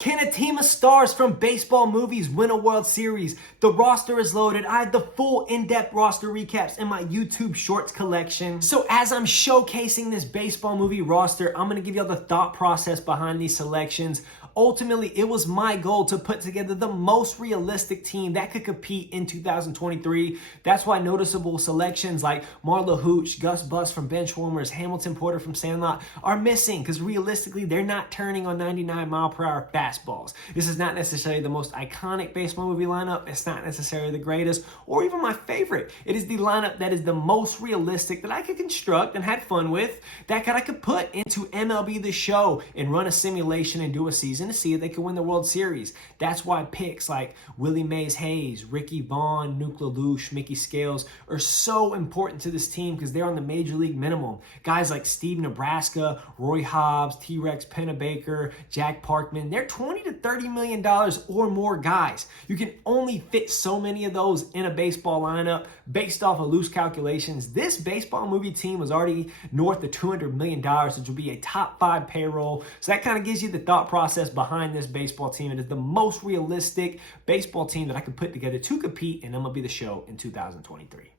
Can a team of stars from baseball movies win a World Series? The roster is loaded. I have the full in-depth roster recaps in my YouTube Shorts collection. So as I'm showcasing this baseball movie roster, I'm going to give you all the thought process behind these selections. Ultimately, it was my goal to put together the most realistic team that could compete in 2023. That's why noticeable selections like Marla Hooch, Gus Bus from Benchwarmers, Hamilton Porter from Sandlot are missing because realistically, they're not turning on 99-mile-per-hour fastballs. This is not necessarily the most iconic baseball movie lineup. It's not necessarily the greatest or even my favorite. It is the lineup that is the most realistic that I could construct and had fun with, that I could put into MLB The Show and run a simulation and do a season to see if they could win the World Series. That's why picks like Willie Mays Hayes, Ricky Vaughn, Nuke LaLoosh, Mickey Scales are so important to this team because they're on the major league minimum. Guys like Steve Nebraska, Roy Hobbs, T-Rex Pennebaker, Jack Parkman, they're $20 to $30 million or more guys. You can only fit so many of those in a baseball lineup based off of loose calculations. This baseball movie team was already north of $200 million, which will be a top 5 payroll. So that kind of gives you the thought process behind this baseball team. It is the most realistic baseball team that I could put together to compete in MLB The Show in 2023.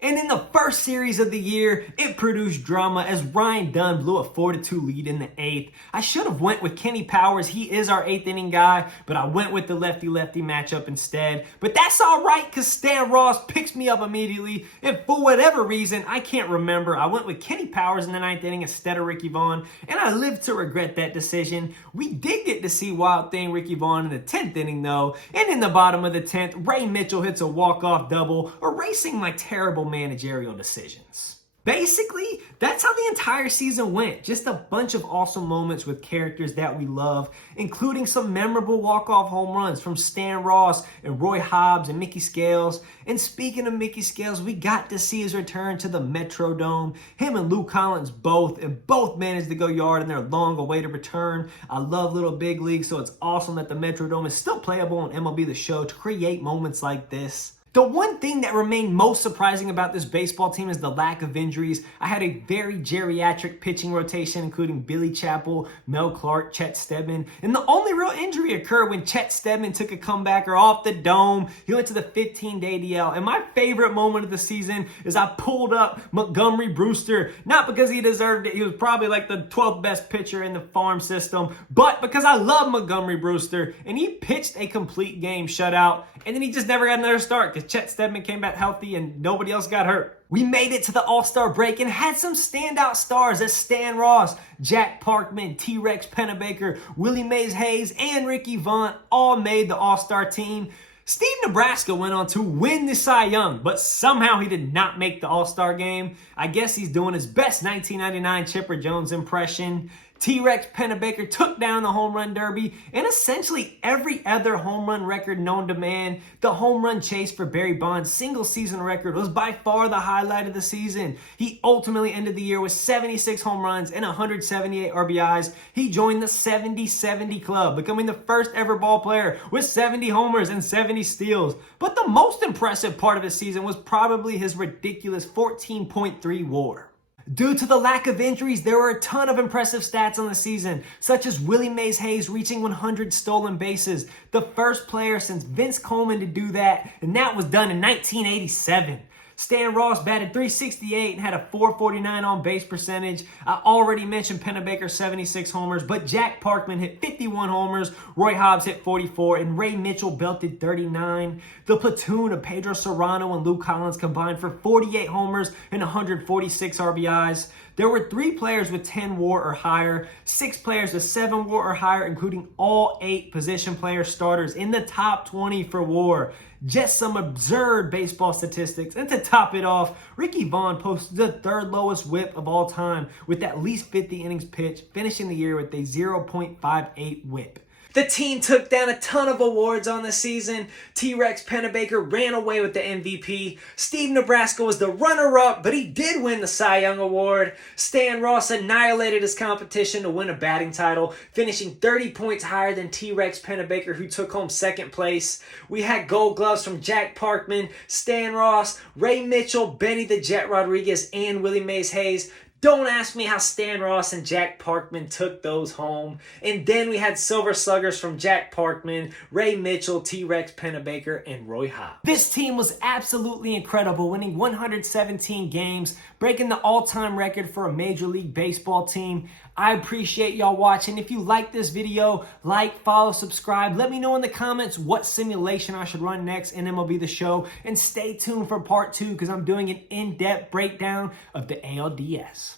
And in the first series of the year, it produced drama as Ryan Dunn blew a 4-2 lead in the 8th. I should have went with Kenny Powers. He is our 8th inning guy, but I went with the lefty-lefty matchup instead. But that's all right because Stan Ross picks me up immediately. And for whatever reason, I can't remember, I went with Kenny Powers in the 9th inning instead of Ricky Vaughn, and I live to regret that decision. We did get to see Wild Thing Ricky Vaughn in the 10th inning though, and in the bottom of the 10th, Ray Mitchell hits a walk-off double, erasing my terrible managerial decisions. Basically, that's how the entire season went. Just a bunch of awesome moments with characters that we love, including some memorable walk-off home runs from Stan Ross and Roy Hobbs and Mickey Scales. And speaking of Mickey Scales, we got to see his return to the Metrodome. Him and Lou Collins both managed to go yard in their long-awaited return. I love Little Big League, so it's awesome that the Metrodome is still playable on MLB The Show to create moments like this. The one thing that remained most surprising about this baseball team is the lack of injuries. I had a very geriatric pitching rotation, including Billy Chappell, Mel Clark, Chet Steadman. And the only real injury occurred when Chet Steadman took a comebacker off the dome. He went to the 15-day DL. And my favorite moment of the season is I pulled up Montgomery Brewster, not because he deserved it. He was probably like the 12th best pitcher in the farm system, but because I love Montgomery Brewster. And he pitched a complete game shutout. And then he just never got another start because Chet Steadman came back healthy and nobody else got hurt. We made it to the All-Star break and had some standout stars as Stan Ross, Jack Parkman, T-Rex Pennebaker, Willie Mays Hayes, and Ricky Vaughn all made the All-Star team. Steve Nebraska went on to win the Cy Young, but somehow he did not make the All-Star game. I guess he's doing his best 1999 Chipper Jones impression. T-Rex Pennebaker took down the home run derby and essentially every other home run record known to man. The home run chase for Barry Bonds' single season record was by far the highlight of the season. He ultimately ended the year with 76 home runs and 178 RBIs. He joined the 70-70 club, becoming the first ever ball player with 70 homers and 70 steals. But the most impressive part of his season was probably his ridiculous 14.3 WAR. Due to the lack of injuries, there were a ton of impressive stats on the season, such as Willie Mays Hayes reaching 100 stolen bases, the first player since Vince Coleman to do that, and that was done in 1987. Stan Ross batted .368 and had a .449 on-base percentage. I already mentioned Pennebaker's 76 homers, but Jack Parkman hit 51 homers, Roy Hobbs hit 44, and Ray Mitchell belted 39. The platoon of Pedro Serrano and Lou Collins combined for 48 homers and 146 RBIs. There were 3 players with 10 WAR or higher, 6 players with 7 WAR or higher, including all 8 position player starters in the top 20 for WAR. Just some absurd baseball statistics. And to top it off, Ricky Vaughn posted the 3rd lowest whip of all time with at least 50 innings pitched, finishing the year with a 0.58 whip. The team took down a ton of awards on the season. T-Rex Pennebaker ran away with the MVP. Steve Nebraska was the runner-up, but he did win the Cy Young Award. Stan Ross annihilated his competition to win a batting title, finishing 30 points higher than T-Rex Pennebaker, who took home 2nd place. We had gold gloves from Jack Parkman, Stan Ross, Ray Mitchell, Benny the Jet Rodriguez, and Willie Mays Hayes. Don't ask me how Stan Ross and Jack Parkman took those home. And then we had Silver Sluggers from Jack Parkman, Ray Mitchell, T-Rex Pennebaker, and Roy Hobbs. This team was absolutely incredible, winning 117 games, breaking the all-time record for a Major League Baseball team. I appreciate y'all watching. If you like this video, like, follow, subscribe. Let me know in the comments what simulation I should run next in MLB The Show. And stay tuned for part 2 because I'm doing an in-depth breakdown of the ALDS.